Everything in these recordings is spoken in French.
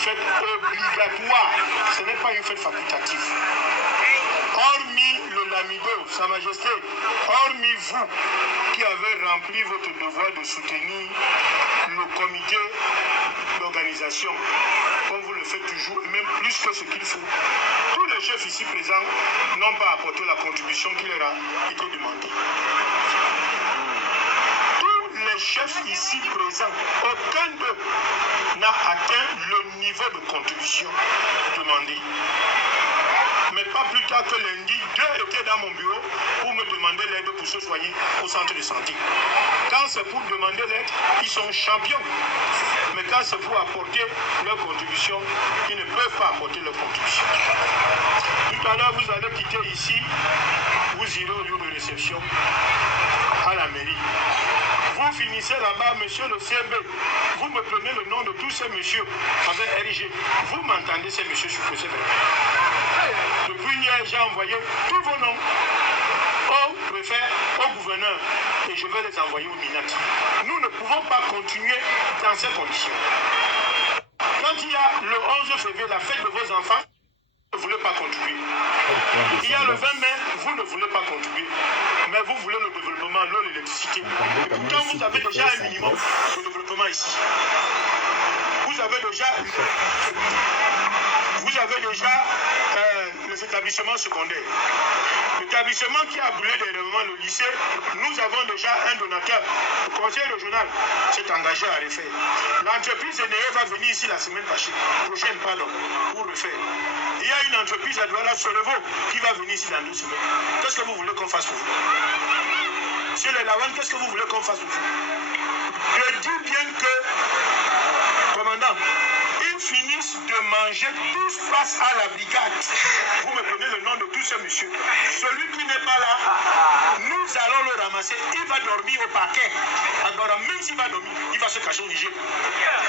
fête obligatoire, ce n'est pas une fête facultative. Hormis le Lamido, Sa Majesté, hormis vous qui avez rempli votre devoir de soutenir le comité d'organisation, comme vous le faites toujours, et même plus que ce qu'il faut, tous les chefs ici présents n'ont pas apporté la contribution qui leur a été demandée. Tous les chefs ici présents, aucun d'eux n'a atteint le niveau de contribution demandé. Mais pas plus tard que lundi, 2 étaient dans mon bureau pour me demander l'aide pour se soigner au centre de santé. Quand c'est pour demander l'aide, ils sont champions. Mais quand c'est pour apporter leur contribution, ils ne peuvent pas apporter leur contribution. Tout à l'heure, vous allez quitter ici, vous irez au lieu de réception à la mairie. Vous finissez là-bas, monsieur le CB, vous me prenez le nom de tous ces messieurs avec RIG. Vous m'entendez, ces messieurs sur le CB. Depuis hier, j'ai envoyé tous vos noms au préfet, au gouverneur, et je vais les envoyer au MINAT. Nous ne pouvons pas continuer dans ces conditions. Quand il y a le 11 février, la fête de vos enfants, vous ne voulez pas contribuer. Il y a le 20 mai, vous ne voulez pas contribuer. Mais vous voulez le développement, l'eau, l'électricité. Et pourtant, vous avez déjà un minimum de développement ici. Vous avez déjà les établissements secondaires. L'établissement qui a brûlé dernièrement le lycée, nous avons déjà un donateur. Le conseil régional s'est engagé à refaire. L'entreprise NE va venir ici la semaine prochaine, pour refaire. Il y a une entreprise à Douala Solevo qui va venir ici dans 2 semaines. Qu'est-ce que vous voulez qu'on fasse pour vous? Monsieur le Lawan, qu'est-ce que vous voulez qu'on fasse pour vous? Je dis bien que, commandant, ils finissent de manger tous face à la brigade. Vous me donnez le nom de tous ces messieurs. Celui qui n'est pas là, nous allons le ramasser. Il va dormir au parquet. Alors, même s'il va dormir, il va se cacher au Niger.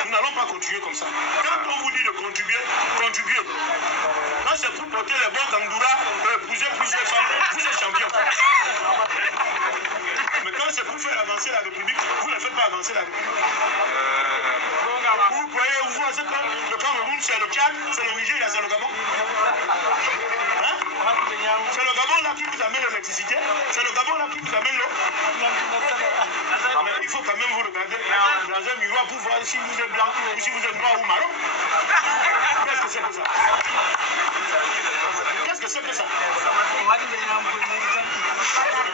Nous n'allons pas continuer comme ça. Quand on vous dit de contribuer, contribuez. Quand c'est pour porter les bons gandoura, épouser plusieurs femmes, vous êtes champion. Mais quand c'est pour faire avancer la République, vous ne faites pas avancer la République. Vous croyez-vous à ce que le Cameroun, c'est le Tchad, c'est le Niger, c'est le Gabon? Hein? C'est le Gabon là qui vous amène l'électricité, c'est le Gabon là qui vous amène l'eau. Mais il faut quand même vous regarder dans un miroir pour voir si vous êtes blanc ou si vous êtes noir ou marron. Qu'est-ce que c'est que ça? Qu'est-ce que c'est que ça?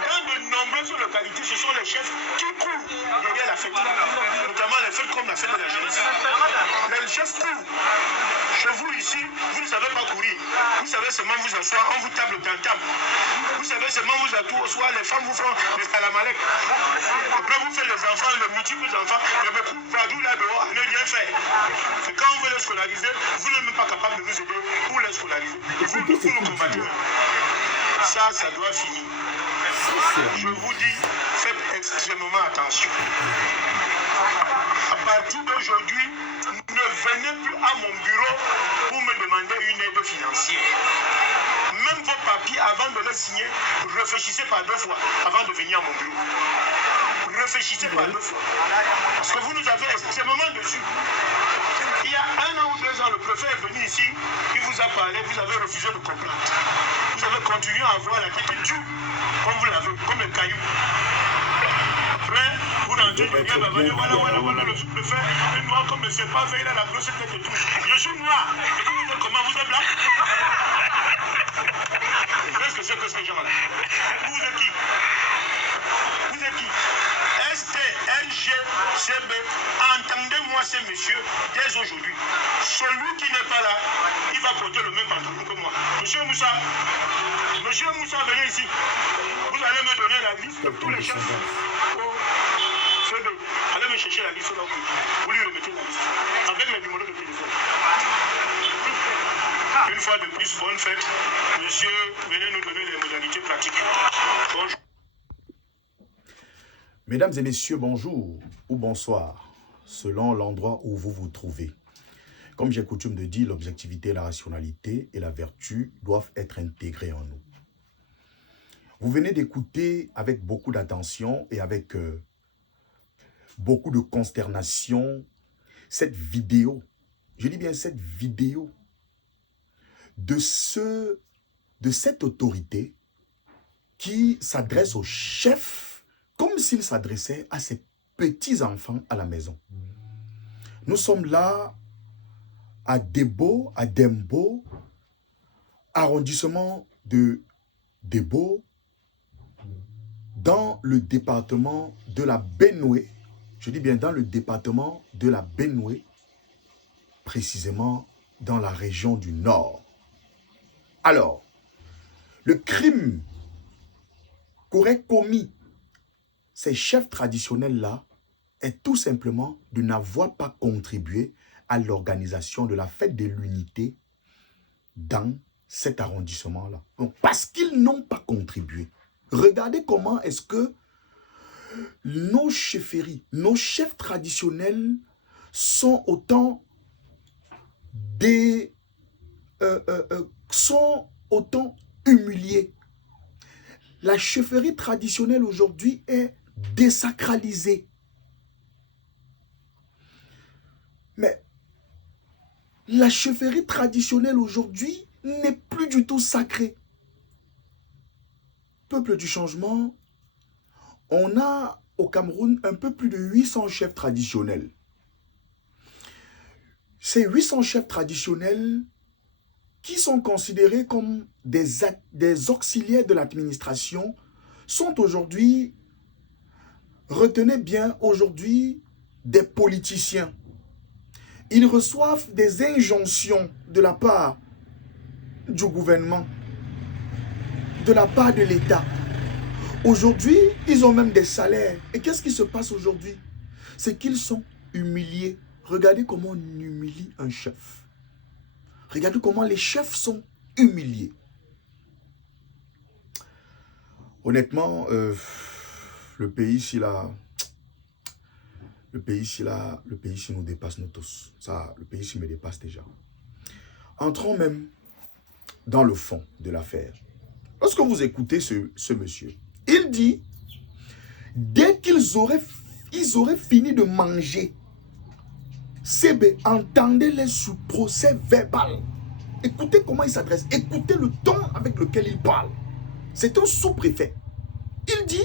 Dans de nombreuses localités, ce sont les chefs qui courent derrière la fête, notamment les fêtes comme la fête de la jeunesse. Les chefs courent. Chez vous ici, vous ne savez pas courir. Vous savez seulement vous asseoir, on vous table dans table. Vous savez seulement vous asseoir, les femmes vous font les salamalek. Après vous faites les enfants, les multiples enfants, et beaucoup vadou là dehors à ne rien faire. Et quand on veut les scolariser, vous n'êtes même pas capable de nous aider pour les scolariser. Vous nous combattez. Ça doit finir. Je vous dis, faites extrêmement attention. À partir d'aujourd'hui, ne venez plus à mon bureau pour me demander une aide financière. Même vos papiers, avant de les signer, réfléchissez par 2 fois avant de venir à mon bureau. Réfléchissez par 2 fois. Parce que vous nous avez extrêmement dessus. Il y a 1 an ou 2 ans, le préfet est venu ici, il vous a parlé, vous avez refusé de comprendre. Vous avez continué à avoir la tête dure, comme vous l'avez, comme un caillou. Après, vous rentrez de bien, voilà, le sous-préfet est noir comme M. Pavé, il a la grosse tête et tout. Je suis noir. Et vous êtes comment? Vous êtes blanc? Qu'est-ce que c'est que ces gens-là? Vous êtes qui? Vous êtes qui? STLGCB, entendez-moi ces messieurs dès aujourd'hui. Celui qui n'est pas là, il va porter le même pantalon que moi. Monsieur Moussa, venez ici. Vous allez me donner la liste de tous les chefs. CB, allez me chercher la liste là. Vous lui remettez la liste. Avec les numéros de téléphone. Une fois de plus, bonne fête. Monsieur, venez nous donner les modalités pratiques. Bonjour. Mesdames et messieurs, bonjour ou bonsoir, selon l'endroit où vous vous trouvez. Comme j'ai coutume de dire, l'objectivité, la rationalité et la vertu doivent être intégrées en nous. Vous venez d'écouter avec beaucoup d'attention et avec beaucoup de consternation cette vidéo je dis bien cette vidéo de cette autorité qui s'adresse au chef comme s'il s'adressait à ses petits-enfants à la maison. Nous sommes là à Debo, à Dembo, arrondissement de Debo, dans le département de la Benue. Je dis bien dans le département de la Benue, précisément dans la région du Nord. Alors, le crime qu'auraient commis ces chefs traditionnels-là est tout simplement de n'avoir pas contribué à l'organisation de la fête de l'unité dans cet arrondissement-là. Donc, parce qu'ils n'ont pas contribué. Regardez comment est-ce que nos chefferies, nos chefs traditionnels sont autant humiliés. La chefferie traditionnelle aujourd'hui est désacralisée. Mais la chefferie traditionnelle aujourd'hui n'est plus du tout sacrée. Peuple du changement, on a au Cameroun un peu plus de 800 chefs traditionnels. Ces 800 chefs traditionnels qui sont considérés comme des auxiliaires de l'administration sont aujourd'hui, retenez bien, aujourd'hui des politiciens. Ils reçoivent des injonctions de la part du gouvernement, de la part de l'État. Aujourd'hui, ils ont même des salaires. Et qu'est-ce qui se passe aujourd'hui? C'est qu'ils sont humiliés. Regardez comment on humilie un chef. Regardez comment les chefs sont humiliés. Honnêtement, le pays ici nous dépasse nous tous. Ça, le pays ici me dépasse déjà. Entrons même dans le fond de l'affaire. Lorsque vous écoutez ce monsieur, il dit, dès qu'ils auraient fini de manger, CB, entendez-les sous procès verbal. Écoutez comment il s'adresse. Écoutez le ton avec lequel il parle. C'est un sous-préfet. Il dit,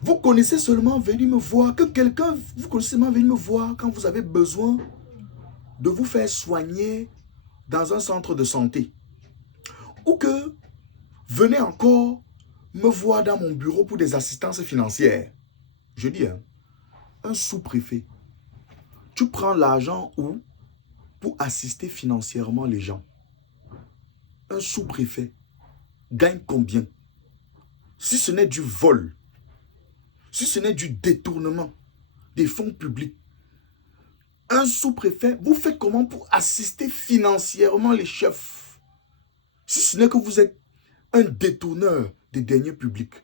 vous connaissez seulement venir me voir, vous connaissez seulement venir me voir quand vous avez besoin de vous faire soigner dans un centre de santé. Ou que venez encore me voir dans mon bureau pour des assistances financières. Je dis, un sous-préfet, tu prends l'argent où pour assister financièrement les gens? Un sous-préfet gagne combien? Si ce n'est du vol, si ce n'est du détournement des fonds publics, un sous-préfet, vous faites comment pour assister financièrement les chefs? Si ce n'est que vous êtes un détourneur des deniers publics,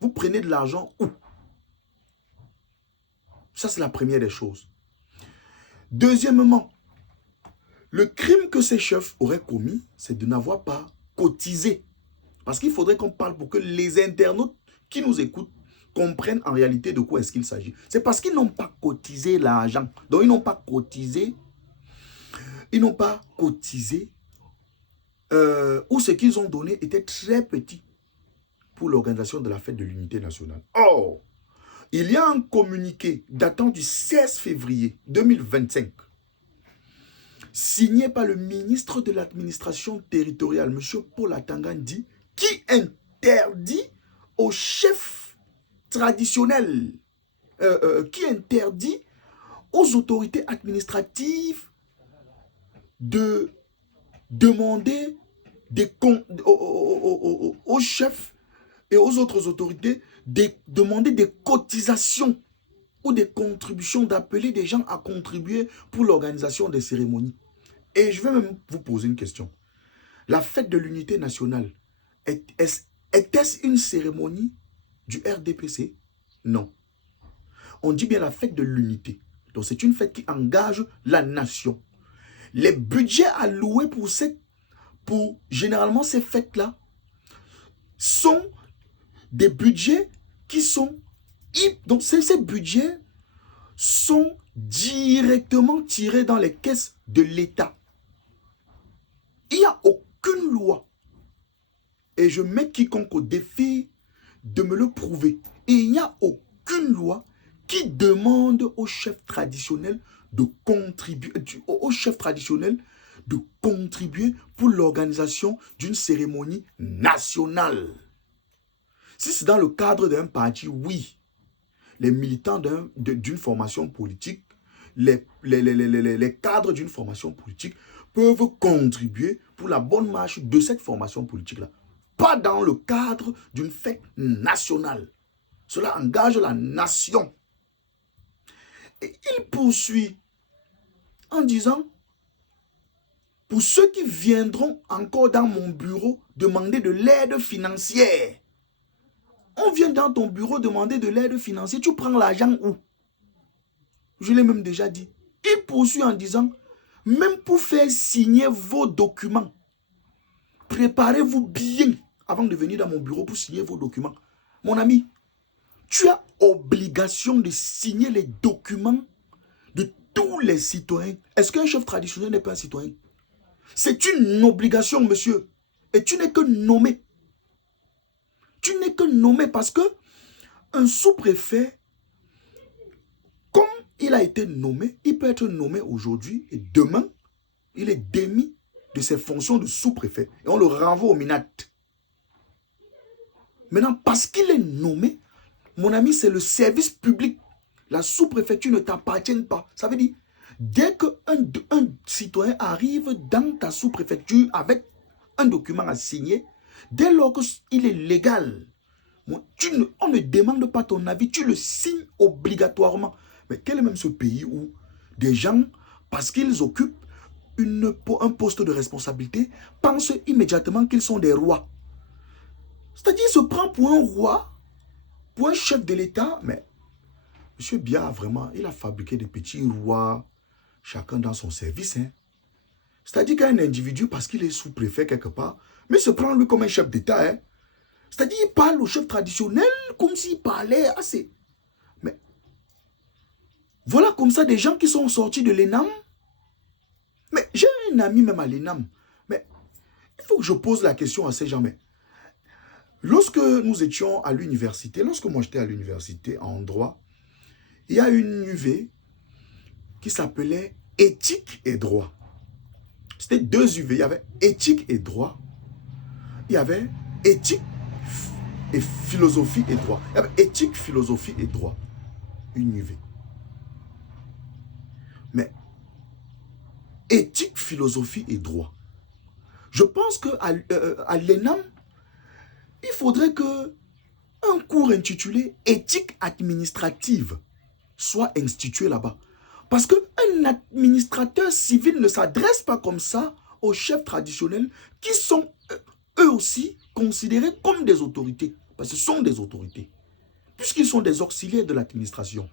vous prenez de l'argent où? Ça, c'est la première des choses. Deuxièmement, le crime que ces chefs auraient commis, c'est de n'avoir pas cotisé. Parce qu'il faudrait qu'on parle pour que les internautes qui nous écoutent comprennent en réalité de quoi est-ce qu'il s'agit. C'est parce qu'ils n'ont pas cotisé l'argent. Donc, ils n'ont pas cotisé. Ou ce qu'ils ont donné était très petit pour l'organisation de la fête de l'unité nationale. Or, il y a un communiqué datant du 16 février 2025, signé par le ministre de l'administration territoriale, M. Paul Atangandi, qui interdit aux chefs traditionnels, qui interdit aux autorités administratives de demander aux chefs et aux autres autorités de demander des cotisations ou des contributions, d'appeler des gens à contribuer pour l'organisation des cérémonies. Et je vais même vous poser une question. La fête de l'unité nationale, était-ce une cérémonie du RDPC? Non. On dit bien la fête de l'unité. Donc c'est une fête qui engage la nation. Les budgets alloués pour généralement ces fêtes-là sont des budgets qui sont... Donc ces budgets sont directement tirés dans les caisses de l'État. Il n'y a aucune loi. Et je mets quiconque au défi de me le prouver. Et il n'y a aucune loi qui demande aux chefs traditionnels de contribuer, pour l'organisation d'une cérémonie nationale. Si c'est dans le cadre d'un parti, oui. Les militants d'une formation politique, les cadres d'une formation politique peuvent contribuer pour la bonne marche de cette formation politique-là. Pas dans le cadre d'une fête nationale. Cela engage la nation. Et il poursuit en disant, pour ceux qui viendront encore dans mon bureau demander de l'aide financière. On vient dans ton bureau demander de l'aide financière, tu prends l'argent où? Je l'ai même déjà dit. Il poursuit en disant, même pour faire signer vos documents, préparez-vous bien avant de venir dans mon bureau pour signer vos documents. Mon ami, tu as obligation de signer les documents de tous les citoyens. Est-ce qu'un chef traditionnel n'est pas un citoyen? C'est une obligation, monsieur. Et tu n'es que nommé. Tu n'es que nommé parce que un sous-préfet, comme il a été nommé, il peut être nommé aujourd'hui et demain, il est démis de ses fonctions de sous-préfet. Et on le renvoie au MINAT. Maintenant, parce qu'il est nommé, mon ami, c'est le service public. La sous-préfecture ne t'appartient pas. Ça veut dire, dès qu'un citoyen arrive dans ta sous-préfecture avec un document à signer, dès lors qu'il est légal, on ne demande pas ton avis, tu le signes obligatoirement. Mais quel est même ce pays où des gens, parce qu'ils occupent un poste de responsabilité, pensent immédiatement qu'ils sont des rois? C'est-à-dire, il se prend pour un roi, pour un chef de l'État, mais M. Biya, vraiment, il a fabriqué des petits rois, chacun dans son service. Hein. C'est-à-dire qu'un individu, parce qu'il est sous-préfet quelque part, mais il se prend lui comme un chef d'État. Hein. C'est-à-dire qu'il parle au chef traditionnel comme s'il parlait assez. Mais voilà comme ça des gens qui sont sortis de l'ENAM. Mais j'ai un ami même à l'ENAM. Mais il faut que je pose la question à ces gens. Mais lorsque nous étions à l'université, lorsque moi j'étais à l'université en droit, il y a une UV qui s'appelait éthique et droit. C'était deux UV. Il y avait éthique et droit. Il y avait éthique et philosophie et droit. Il y avait éthique, philosophie et droit. Une UV. Mais éthique, philosophie et droit. Je pense qu'à l'ENAM, il faudrait que un cours intitulé éthique administrative soit institué là-bas. Parce qu'un administrateur civil ne s'adresse pas comme ça aux chefs traditionnels qui sont eux aussi considérés comme des autorités. Parce que ce sont des autorités. Puisqu'ils sont des auxiliaires de l'administration.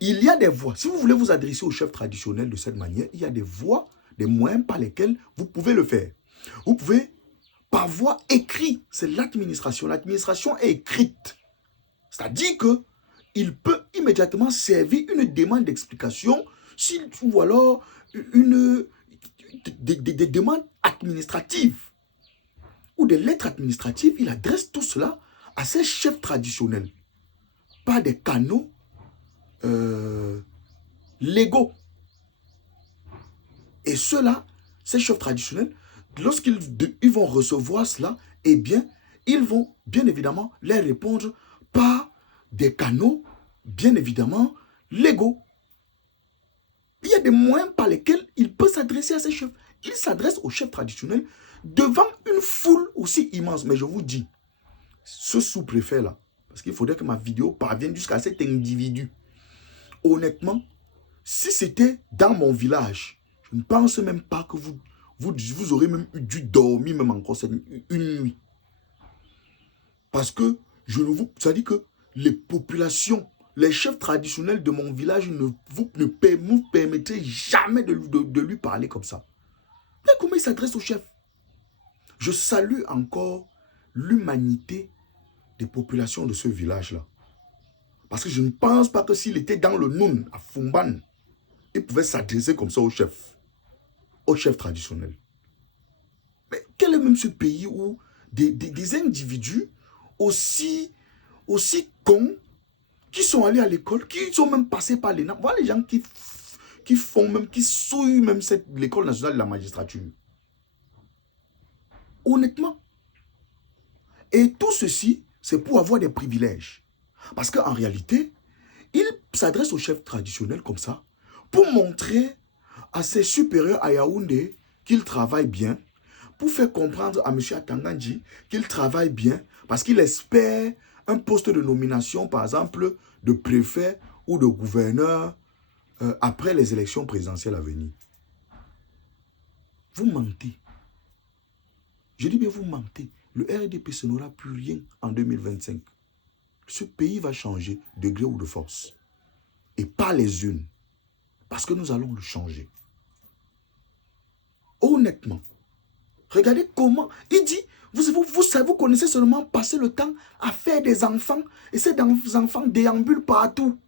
Il y a des voies. Si vous voulez vous adresser aux chefs traditionnels de cette manière, il y a des voies, des moyens par lesquels vous pouvez le faire. Vous pouvez, par voie écrite, c'est l'administration. L'administration est écrite. C'est-à-dire qu'il peut immédiatement servir une demande d'explication ou alors des demandes administratives ou des lettres administratives. Il adresse tout cela à ces chefs traditionnels. Pas des canaux légaux. Et ceux-là, ces chefs traditionnels, lorsqu'ils vont recevoir cela, eh bien, ils vont bien évidemment leur répondre par des canaux, bien évidemment, légaux. Il y a des moyens par lesquels il peut s'adresser à ces chefs. Il s'adresse aux chefs traditionnels devant une foule aussi immense. Mais je vous dis, ce sous-préfet-là, parce qu'il faudrait que ma vidéo parvienne jusqu'à cet individu. Honnêtement, si c'était dans mon village, je ne pense même pas que vous aurez même dû dormir même encore une nuit. Parce que ça dit que les populations, les chefs traditionnels de mon village ne vous permettrez jamais de lui parler comme ça. Mais comment il s'adresse au chef? Je salue encore l'humanité des populations de ce village-là. Parce que je ne pense pas que s'il était dans le Noun, à Fumban, il pouvait s'adresser comme ça au chef traditionnel. Mais quel est même ce pays où des individus aussi cons, qui sont allés à l'école, qui sont même passés par l'ENA. Voilà les gens qui souillent même l'école nationale de la magistrature. Honnêtement. Et tout ceci, c'est pour avoir des privilèges. Parce qu'en réalité, il s'adresse au chef traditionnel comme ça, pour montrer à ses supérieurs à Yaoundé qu'il travaille bien, pour faire comprendre à M. Atangandji qu'il travaille bien, parce qu'il espère un poste de nomination, par exemple, de préfet ou de gouverneur après les élections présidentielles à venir. Vous mentez. Je dis bien, vous mentez. Le RDP, ce n'aura plus rien en 2025. Ce pays va changer de gré ou de force. Et pas les unes. Parce que nous allons le changer. Honnêtement. Regardez comment il dit, vous connaissez seulement passer le temps à faire des enfants. Et ces enfants déambulent partout.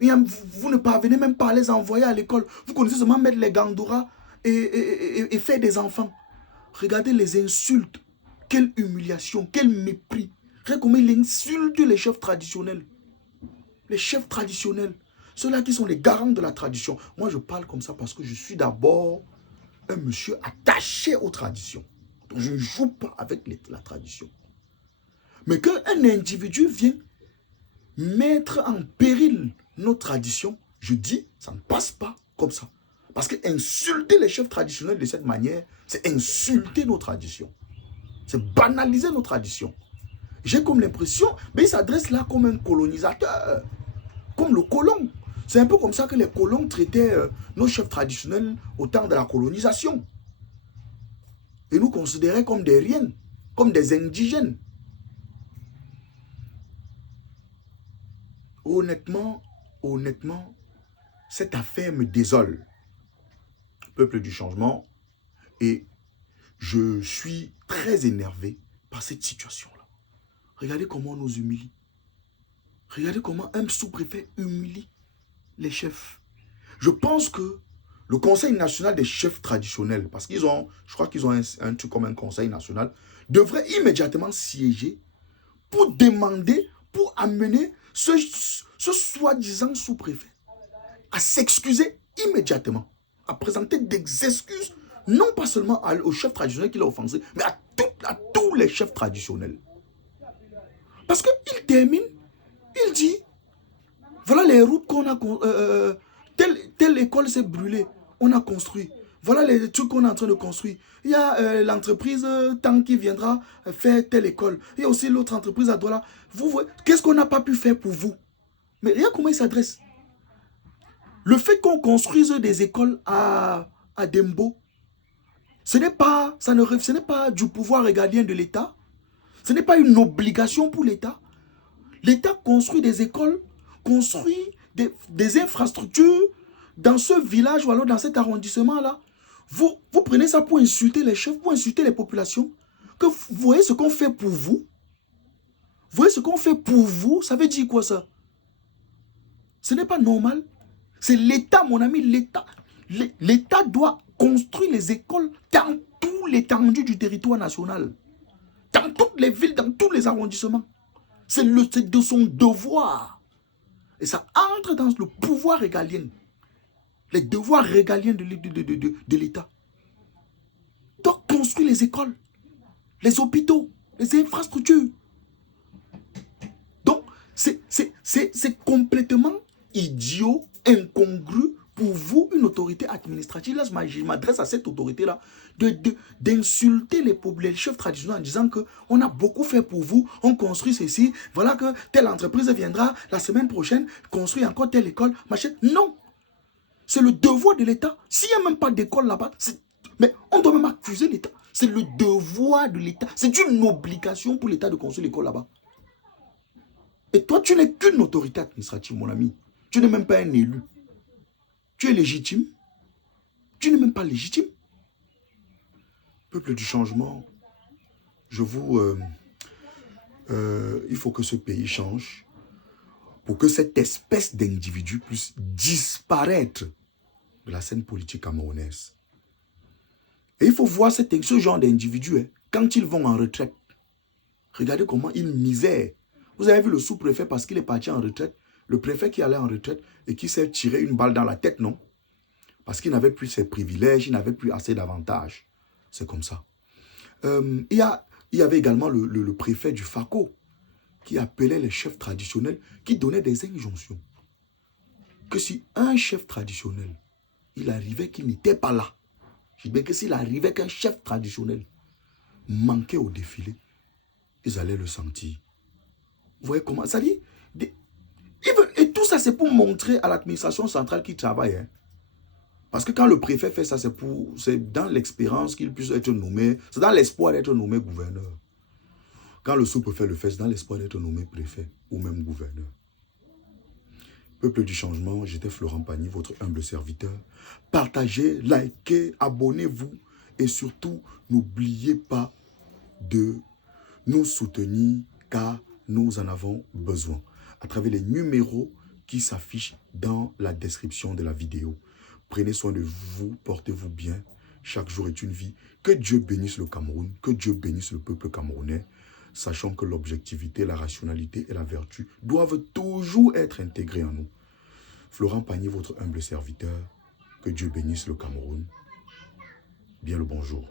Et vous ne parvenez même pas à les envoyer à l'école. Vous connaissez seulement mettre les gandoura et faire des enfants. Regardez les insultes. Quelle humiliation, quel mépris. Regardez comment il insulte les chefs traditionnels. Les chefs traditionnels. Ceux-là qui sont les garants de la tradition. Moi, je parle comme ça parce que je suis d'abord un monsieur attaché aux traditions. Donc, je ne joue pas avec la tradition. Mais quand un individu vient mettre en péril nos traditions, je dis, ça ne passe pas comme ça. Parce que insulter les chefs traditionnels de cette manière, c'est insulter nos traditions. C'est banaliser nos traditions. J'ai comme l'impression, mais il s'adresse là comme un colonisateur, comme le colon. C'est un peu comme ça que les colons traitaient nos chefs traditionnels au temps de la colonisation. Et nous considéraient comme des riens, comme des indigènes. Honnêtement, cette affaire me désole. Peuple du changement. Et je suis très énervé par cette situation-là. Regardez comment on nous humilie. Regardez comment un sous-préfet humilie les chefs. Je pense que le Conseil national des chefs traditionnels, parce qu'ils ont, je crois qu'ils ont un truc comme un Conseil national, devrait immédiatement siéger pour demander, pour amener ce soi-disant sous-préfet à s'excuser immédiatement, à présenter des excuses, non pas seulement au chef traditionnel qui l'a offensé, mais à tous les chefs traditionnels. Parce qu'il termine, il dit, voilà les routes qu'on a, telle école s'est brûlée, on a construit. Voilà les trucs qu'on est en train de construire. Il y a l'entreprise tant qui viendra faire telle école. Il y a aussi l'autre entreprise à Douala. Vous voyez, qu'est-ce qu'on n'a pas pu faire pour vous? Mais regarde comment il s'adresse. Le fait qu'on construise des écoles à Dembo, ce n'est pas du pouvoir régalien de l'État. Ce n'est pas une obligation pour l'État. L'État construit des écoles, construit des infrastructures dans ce village ou alors dans cet arrondissement-là. Vous prenez ça pour insulter les chefs, pour insulter les populations. Que vous voyez ce qu'on fait pour vous? Vous voyez ce qu'on fait pour vous? Ça veut dire quoi ça? Ce n'est pas normal. C'est l'État, mon ami, l'État. L'État doit construire les écoles dans tout l'étendue du territoire national. Dans toutes les villes, dans tous les arrondissements. C'est de son devoir. Et ça entre dans le pouvoir régalien. Les devoirs régaliens de l'État. Doit construire les écoles, les hôpitaux, les infrastructures. Donc, c'est complètement idiot, incongru pour vous, une autorité administrative. Là, je m'adresse à cette autorité-là, d'insulter les chefs traditionnels en disant qu'on a beaucoup fait pour vous, on construit ceci, voilà que telle entreprise viendra la semaine prochaine, construire encore telle école, machin. Non! C'est le devoir de l'État. S'il n'y a même pas d'école là-bas, mais on doit même accuser l'État. C'est le devoir de l'État. C'est une obligation pour l'État de construire l'école là-bas. Et toi, tu n'es qu'une autorité administrative, mon ami. Tu n'es même pas un élu. Tu es légitime. Tu n'es même pas légitime. Peuple du changement, il faut que ce pays change. pour que cette espèce d'individu puisse disparaître de la scène politique camerounaise. Et il faut voir ce genre d'individus, hein, quand ils vont en retraite. Regardez comment ils misèrent. Vous avez vu le sous-préfet parce qu'il est parti en retraite, le préfet qui allait en retraite et qui s'est tiré une balle dans la tête, non? Parce qu'il n'avait plus ses privilèges, il n'avait plus assez d'avantages. C'est comme ça. Il y avait également le préfet du FACO qui appelait les chefs traditionnels, qui donnait des injonctions. Que si un chef traditionnel, il arrivait qu'il n'était pas là, je dis bien que s'il arrivait qu'un chef traditionnel manquait au défilé, ils allaient le sentir. Vous voyez comment ça dit? Et tout ça, c'est pour montrer à l'administration centrale qui travaille. Hein. Parce que quand le préfet fait ça, c'est dans l'expérience qu'il puisse être nommé, c'est dans l'espoir d'être nommé gouverneur. Quand le sous-préfet le fait, c'est dans l'espoir d'être nommé préfet ou même gouverneur. Peuple du changement, j'étais Florent Pagny, votre humble serviteur. Partagez, likez, abonnez-vous et surtout, n'oubliez pas de nous soutenir car nous en avons besoin. À travers les numéros qui s'affichent dans la description de la vidéo. Prenez soin de vous, portez-vous bien. Chaque jour est une vie. Que Dieu bénisse le Cameroun, que Dieu bénisse le peuple camerounais. Sachant que l'objectivité, la rationalité et la vertu doivent toujours être intégrées en nous. Florent Pagny, votre humble serviteur. Que Dieu bénisse le Cameroun. Bien le bonjour.